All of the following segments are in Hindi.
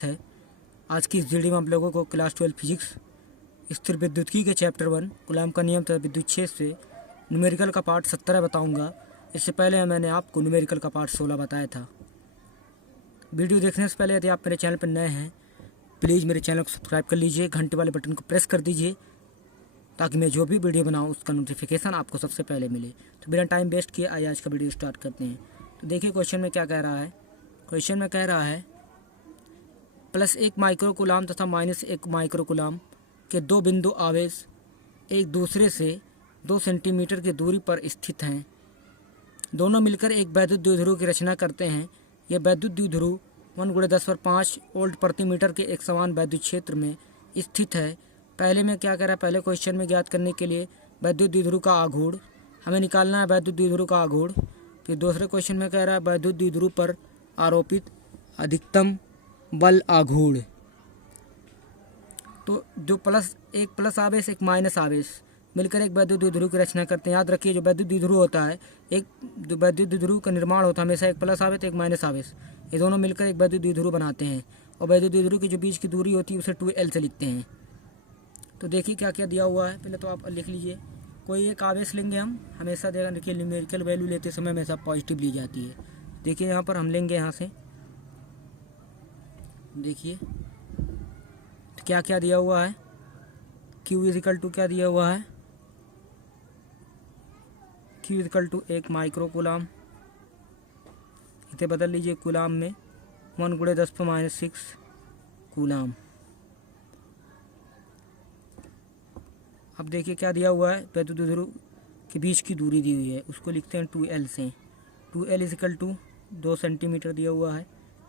है। आज की इस वीडियो में आप लोगों को क्लास 12 फिजिक्स स्थिर विद्युतिकी के चैप्टर 1 कूलाम का नियम तथा विद्युत क्षेत्र से न्यूमेरिकल का पार्ट 17 बताऊंगा। इससे पहले मैंने आपको न्यूमेरिकल का पार्ट 16 बताया था। वीडियो देखने से पहले यदि आप मेरे चैनल पर नए हैं प्लीज़ मेरे चैनल को सब्सक्राइब कर लीजिए, घंटे वाले बटन को प्रेस कर दीजिए ताकि मैं जो भी वीडियो बनाऊँ उसका नोटिफिकेशन आपको सबसे पहले मिले। तो बिना टाइम वेस्ट किए आइए आज का वीडियो स्टार्ट करते हैं। तो देखिए क्वेश्चन में क्या कह रहा है। क्वेश्चन में कह रहा है +1 माइक्रो कूलाम तथा -1 माइक्रो कूलाम के दो बिंदु आवेश एक दूसरे से 2 सेंटीमीटर की दूरी पर स्थित हैं। दोनों मिलकर एक वैद्युत द्विध्रुव की रचना करते हैं। यह वैद्युत द्विध्रुव 1×10⁵ वोल्ट प्रति मीटर के एक समान वैद्युत क्षेत्र में स्थित है। पहले में क्या कह रहा है, पहले क्वेश्चन में ज्ञात करने के लिए वैद्युत द्विध्रुव का आघूर्ण हमें निकालना है। वैद्युत द्विध्रुव का आघूर्ण। फिर दूसरे क्वेश्चन में कह रहा है वैद्युत द्विध्रुव पर आरोपित अधिकतम बल आघूर्ण। तो जो एक प्लस आवेश एक माइनस आवेश मिलकर एक वैद्युत द्विध्रुव की रचना करते हैं। याद रखिए जो वैद्युत द्विध्रुव होता है, एक जो वैद्युत द्विध्रुव का निर्माण होता है हमेशा एक प्लस आवेश एक माइनस आवेश, ये दोनों मिलकर एक वैद्युत द्विध्रुव बनाते हैं। और वैद्युत द्विध्रुव की जो बीच की दूरी होती है उसे 2L से लिखते हैं। तो देखिए क्या क्या दिया हुआ है, पहले तो आप लिख लीजिए। कोई एक आवेश लेंगे हम, हमेशा देखिए न्यूमेरिकल वैल्यू लेते समय हमेशा पॉजिटिव ली जाती है। देखिए यहाँ पर हम लेंगे, यहाँ से देखिए तो क्या क्या दिया हुआ है। Q क्या दिया हुआ है, Q 1 माइक्रो कूलाम, इसे बदल लीजिए कूलाम में 1×10⁻⁶ कूलाम। अब देखिए क्या दिया हुआ है, वैद्युत द्विध्रुव के बीच की दूरी दी हुई है, उसको लिखते हैं 2L से। 2L 2 सेंटीमीटर दिया हुआ है,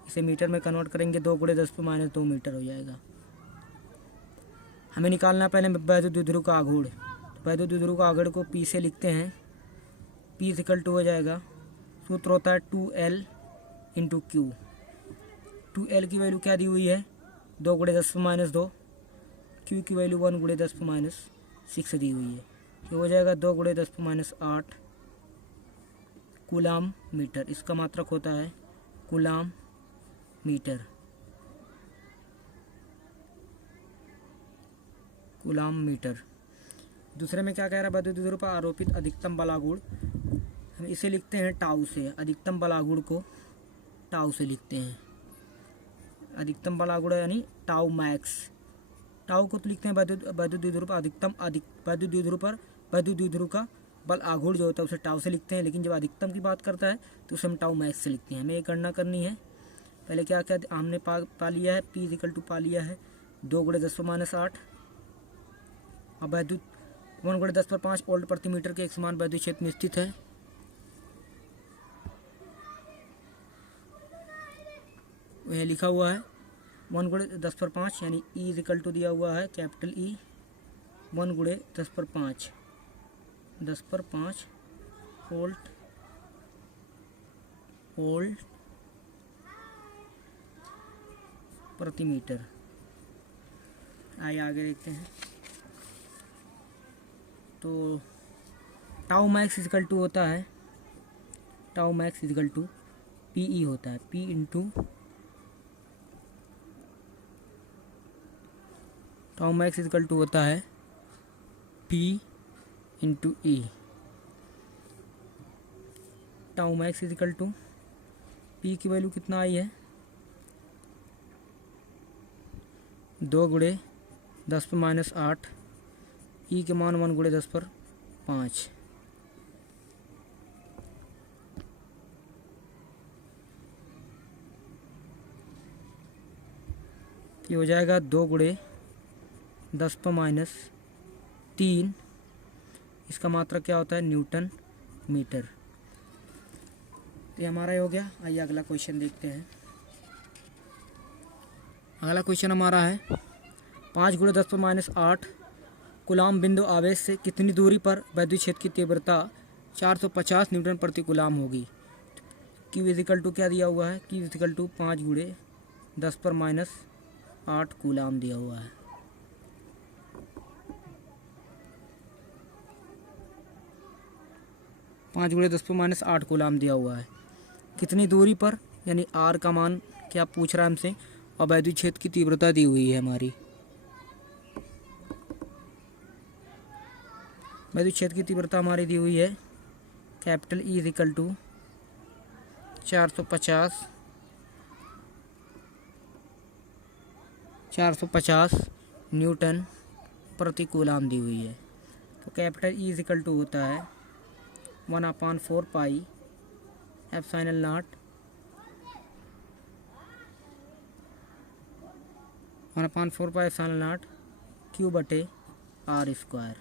इसे मीटर में कन्वर्ट करेंगे 2×10⁻² मीटर हो जाएगा। हमें निकालना है पहले वैद्युत द्विध्रुव का आघूर्ण। वैद्युत द्विध्रुव का आघूर्ण को P से लिखते हैं। P हो जाएगा, सूत्र होता है 2L × Q। 2L की वैल्यू क्या दी हुई है 2×10⁻²। Q की वैल्यू 1×10⁻⁶ दी हुई है। ये हो जाएगा 2×10⁻8 कूलाम मीटर। इसका मात्रक होता है कूलाम मीटर। Coulomb metre. दूसरे में क्या कह रहा है, वैद्युत द्विध्रुव पर आरोपित अधिकतम बलागुण हम इसे लिखते हैं टाउ से। अधिकतम बलागुण को टाउ से लिखते हैं। अधिकतम बलागुण यानी टाउ मैक्स। टाउ को तो लिखते हैं वैद्युत द्विध्रुव पर अधिकतम वैद्युत द्विध्रुव का बल आघूर्ण जो होता है उसे टाउ से लिखते हैं। लेकिन जब अधिकतम की बात करता है तो उसे हम टाउ मैक्स से लिखते हैं। हमें ये गणना करनी है। पहले क्या क्या हमने पा लिया है, P पा लिया है 2×10⁻8। अब वैद्युत 1×10⁵ वोल्ट प्रति मीटर के एक समान वैद्युत क्षेत्र में स्थित है। यह लिखा हुआ है 1×10⁵ यानी E दिया हुआ है कैपिटल E 1×10⁵ 10⁵ वोल्ट प्रति मीटर। आइए आगे देखते हैं। तो टाउ मैक्स होता है, टाउ मैक्स PE होता है, P × टाउ मैक्स होता है P × E। Tau max P की वैल्यू कितना आई है 2×10⁻8। E के मान 1×10⁵। ये हो जाएगा 2×10⁻3। इसका मात्रक क्या होता है न्यूटन मीटर। तो ये हमारा हो गया। आइए अगला क्वेश्चन देखते हैं। अगला क्वेश्चन हमारा है 5×10⁻8 कूलाम बिंदु आवेश से कितनी दूरी पर वैद्युत क्षेत्र की तीव्रता 450 न्यूटन प्रति कूलाम होगी। Q क्या दिया हुआ है, Q 5×10⁻8 कूलाम दिया हुआ है। 5×10⁻8 कूलाम दिया हुआ है। कितनी दूरी पर, यानी आर का मान क्या पूछ रहा है हमसे, और वैद्युत क्षेत्र की तीव्रता दी हुई है हमारी। वैद्युत क्षेत्र की तीव्रता हमारी दी हुई है capital E is equal to 450 newton प्रति कूलाम दी हुई है। तो capital E is equal to होता है 1/4 pi epsilon naught 1/4 pi epsilon naught Q बटे आर स्क्वायर।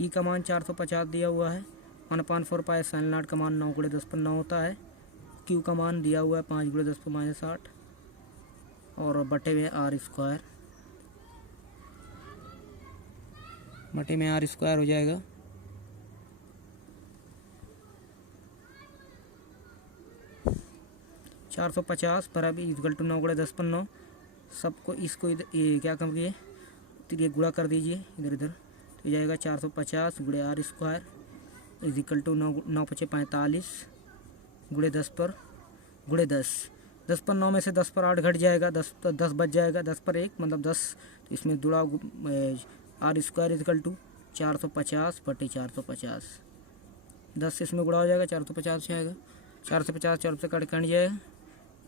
ई का मान 450 दिया हुआ है, 1/4 पाई एप्सिलॉन नॉट का मान 9 × 10⁻⁹ होता है, क्यू का मान दिया हुआ है 5 × 10⁻⁸ और बटे में आर स्क्वायर, बटे में आर स्क्वायर हो जाएगा 450 पर अभी इक्वल टू 9 × 10⁻⁹ सबको इसको इधर ये क्या करिए तो ये गुणा कर दीजिए इधर इधर, तो जाएगा 450 × R square is equal to 9×5 = 45 × 10 पर × 10 पर 9 में से 10 पर 8 घट जाएगा, 10 बच जाएगा, 10 पर 1 मतलब 10, तो इसमें जुड़ा R square is equal to 450 बटे 450, 10 से इसमें गुणा हो जाएगा 450 से आएगा, 450 4 से कट जाएगा,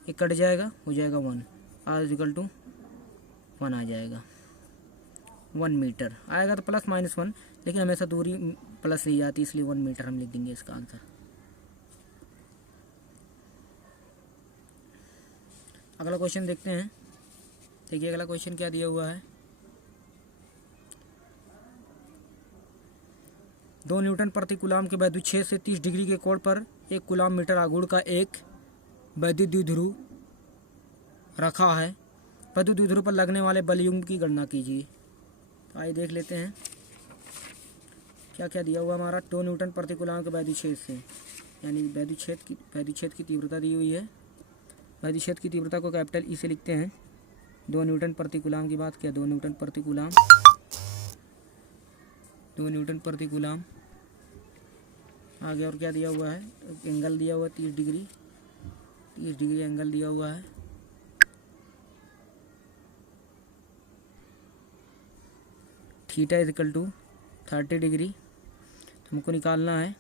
एक कट जाएगा हो जाएगा 1, आर इज इक्वल टू 1 आ जाएगा, 1 मीटर आएगा तो ±1, लेकिन हमेशा दूरी प्लस ही आती है इसलिए 1 मीटर हम लिख देंगे इसका आंसर। अगला क्वेश्चन देखते हैं। देखिए अगला क्वेश्चन क्या दिया हुआ है। 2 न्यूटन प्रति कूलाम के वैद्युत क्षेत्र से 30 डिग्री के कोण पर 1 कूलाम मीटर आघूर्ण का एक वैद्युत द्विध्रुव रखा है। वैद्युत द्विध्रुव पर लगने वाले बलयुग्म की गणना कीजिए। तो आइए देख लेते हैं क्या क्या दिया हुआ हमारा। 2 न्यूटन प्रति कूलाम के वैद्युत क्षेत्र से, यानी वैद्युत क्षेत्र की तीव्रता दी हुई है। वैद्युत क्षेत्र की तीव्रता को कैपिटल ई से लिखते हैं। 2 न्यूटन प्रति कूलाम की बात किया, 2 न्यूटन प्रति कूलाम, 2 न्यूटन प्रति कूलाम। आगे और क्या दिया हुआ है, एंगल दिया हुआ है 30 डिग्री, 30 डिग्री एंगल दिया हुआ है। Theta is equal to 30 degree हमको निकालना है।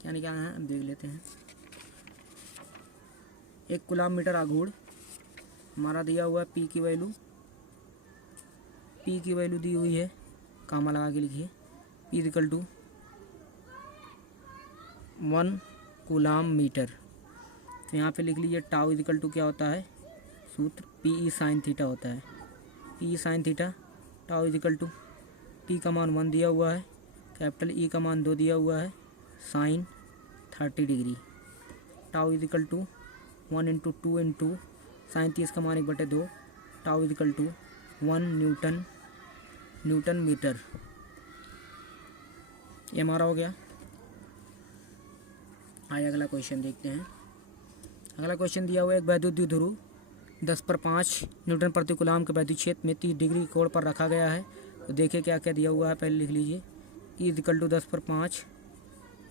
क्या निकालना है हम देख लेते हैं। 1 कूलाम मीटर आघूर्ण हमारा दिया हुआ है, पी की वैल्यू दी हुई है, कामा लगा के लिखिए। P is equal to 1 coulomb metre. तो यहाँ पे लिख लीजिए टाउ इज इक्वल टू क्या होता है, सूत्र पी ई साइन थीटा होता है, P E sine theta. Tau is equal to P का मान 1 दिया हुआ है, कैपिटल ई का मान 2 दिया हुआ है, sine 30 degree. Tau is equal to 1 × 2 × sine 30 का मान 1/2। Tau is equal to 1 newton metre. ये हमारा हो गया। आइए अगला क्वेश्चन देखते हैं। अगला क्वेश्चन दिया हुआ है, एक वैद्युत द्विध्रुव 10/5 न्यूटन प्रति कूलाम के वैद्युत क्षेत्र में 30 डिग्री कोण पर रखा गया है। तो देखिए क्या क्या दिया हुआ है, पहले लिख लीजिए। E is equal to 10/5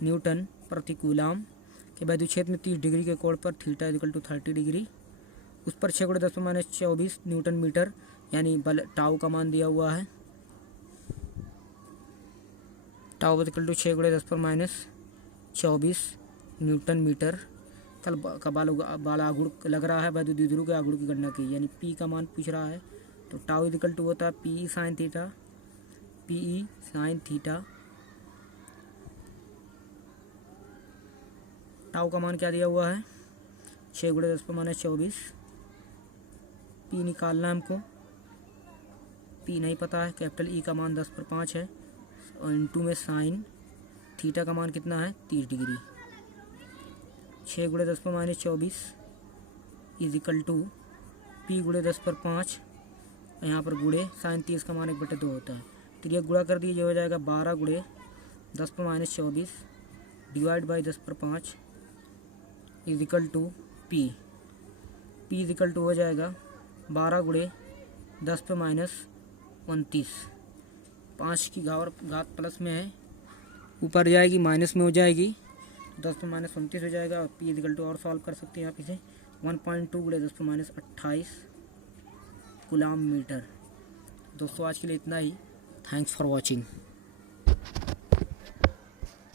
newton प्रति कूलाम के वैद्युत क्षेत्र में 30 डिग्री के कोण पर theta is equal to 30 degree, उस पर 6 × 10⁻24 न्यूटन मीटर, यानी बल टाउ का मान दिया हुआ है। Tau is equal to 6 × 10⁻24 newton metre. कल का बाल आघूर्ण लग रहा है, वैद्युत द्विध्रुव के आघूर्ण की गणना की, यानी पी का मान पूछ रहा है। तो टाउ इज इक्वल टू होता है P E sine theta, P E sine theta. Tau का मान क्या दिया हुआ है, 6 × 10⁻24। पी निकालना है हमको, पी नहीं पता है। कैपिटल ई का मान 10/5 है और इंटू में साइन थीटा का मान कितना है 30 degree. 6 × 10⁻24 is equal to P × 10/5, यहाँ पर गुणे साइन 30 का मान 1/2 होता है। तो ये गुणा कर दीजिए, हो जाएगा 12 × 10⁻24 divide by 10/5 is equal to P. P is equal to हो जाएगा 12 × 10⁻29, 5 की घात प्लस में है, ऊपर जाएगी माइनस में हो जाएगी, 10⁻29 हो जाएगा। पी इज इक्वल टू और सॉल्व कर सकते हैं आप इसे, 1.2 × 10⁻28 कूलाम मीटर। दोस्तों आज के लिए इतना ही। Thanks for watching.